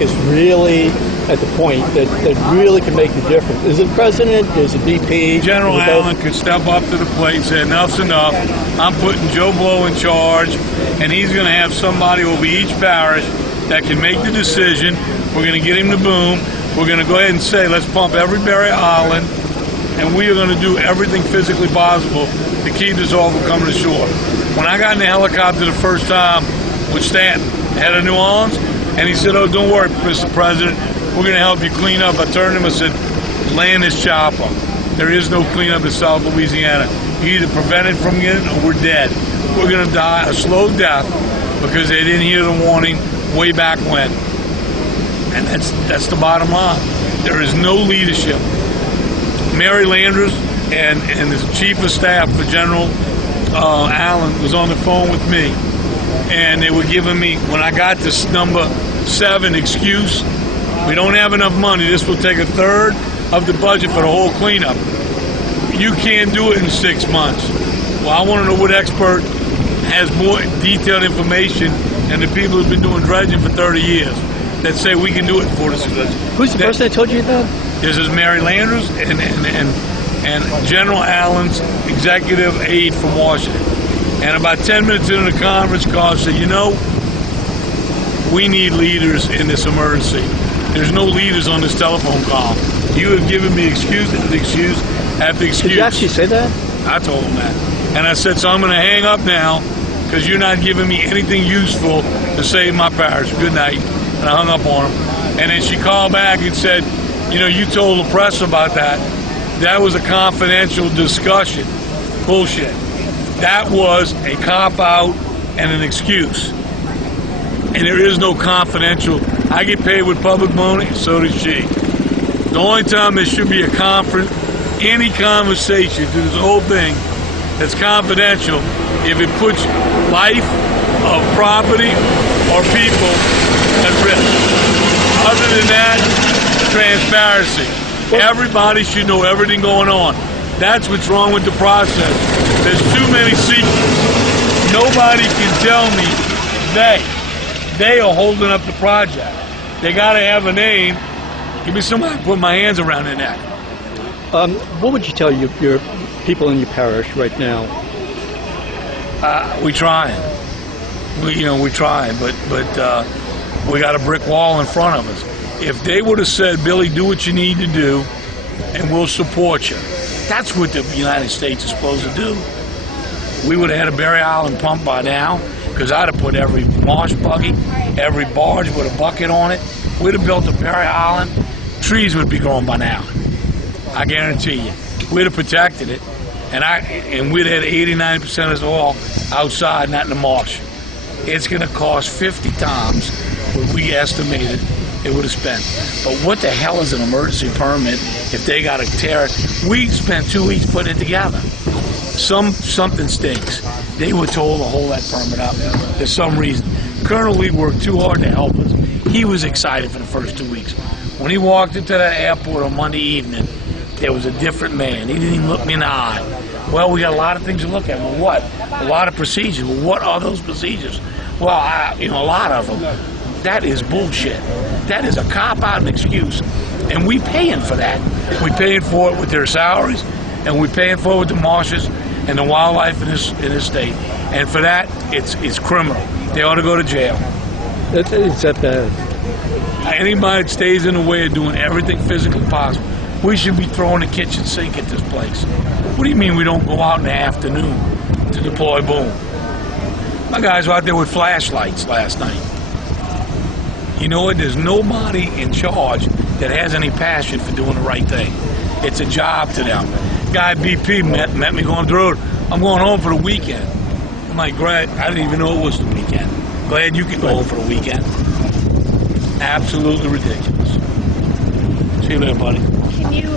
is really at the point that really can make the difference? Is it president? Is it VP? General Allen could step up to the plate and say, enough's enough. I'm putting Joe Blow in charge, and he's going to have somebody over each parish that can make the decision. We're going to get him the boom. We're going to go ahead and say, let's pump every Barry Island, and we are going to do everything physically possible to keep this all from coming to shore. When I got in the helicopter the first time with Stanton, head of New Orleans, and he said, oh, don't worry, Mr. President, we're going to help you clean up. I turned to him and said, land this chopper. There is no cleanup in South Louisiana. You either prevent it from getting or we're dead. We're going to die a slow death because they didn't hear the warning way back when. And that's the bottom line. There is no leadership. Mary Landers and the chief of staff for General Allen was on the phone with me, and they were giving me, when I got this number 7 excuse, we don't have enough money, this will take a third of the budget for the whole cleanup. You can't do it in 6 months. Well, I want to know what expert has more detailed information than the people who've been doing dredging for 30 years that say we can do it in 4 to 6 months. Who's the person that told you that? This is Mary Landers and General Allen's executive aide from Washington. And about 10 minutes into the conference call, said, you know, we need leaders in this emergency. There's no leaders on this telephone call. You have given me excuse after excuse after excuse. Did you actually say that? I told him that. And I said, so I'm going to hang up now because you're not giving me anything useful to save my parish. Good night. And I hung up on him. And then she called back and said, you know, you told the press about that. That was a confidential discussion. Bullshit. That was a cop-out and an excuse. And there is no confidential. I get paid with public money, so does she. The only time there should be a conference, any conversation to this whole thing that's confidential, if it puts life of property or people at risk. Other than that, transparency. Everybody should know everything going on. That's what's wrong with the process. There's too many secrets. Nobody can tell me they are holding up the project. They got to have a name. Give me somebody to put my hands around their neck. What would you tell your people in your parish right now? We trying. We trying, but we got a brick wall in front of us. If they would have said, Billy, do what you need to do, and we'll support you. That's what the United States is supposed to do. We would have had a Barry Island pump by now, because I'd have put every marsh buggy, every barge with a bucket on it. We'd have built a Barry Island. Trees would be growing by now. I guarantee you. We'd have protected it, and we'd have had 89% of us all outside, not in the marsh. It's going to cost 50 times what we estimated it would have spent. But what the hell is an emergency permit if they got to tear it? We spent 2 weeks putting it together. Something stinks. They were told to hold that permit up for some reason. Colonel Lee worked too hard to help us. He was excited for the first 2 weeks. When he walked into that airport on Monday evening, there was a different man. He didn't even look me in the eye. Well, we got a lot of things to look at. Well, what? A lot of procedures. Well, what are those procedures? Well, a lot of them. That is bullshit. That is a cop-out and excuse. And we paying for that. We paying for it with their salaries, and we paying for it with the marshes and the wildlife in this state. And for that, it's criminal. They ought to go to jail. It's that bad. Anybody that stays in the way of doing everything physically possible, we should be throwing the kitchen sink at this place. What do you mean we don't go out in the afternoon to deploy boom? My guys were out there with flashlights last night. You know what? There's nobody in charge that has any passion for doing the right thing. It's a job to them. Guy BP met me going through it. I'm going home for the weekend. I'm like, Greg, I didn't even know it was the weekend. Glad you can go home for the weekend. Absolutely ridiculous. See you later, buddy. Can you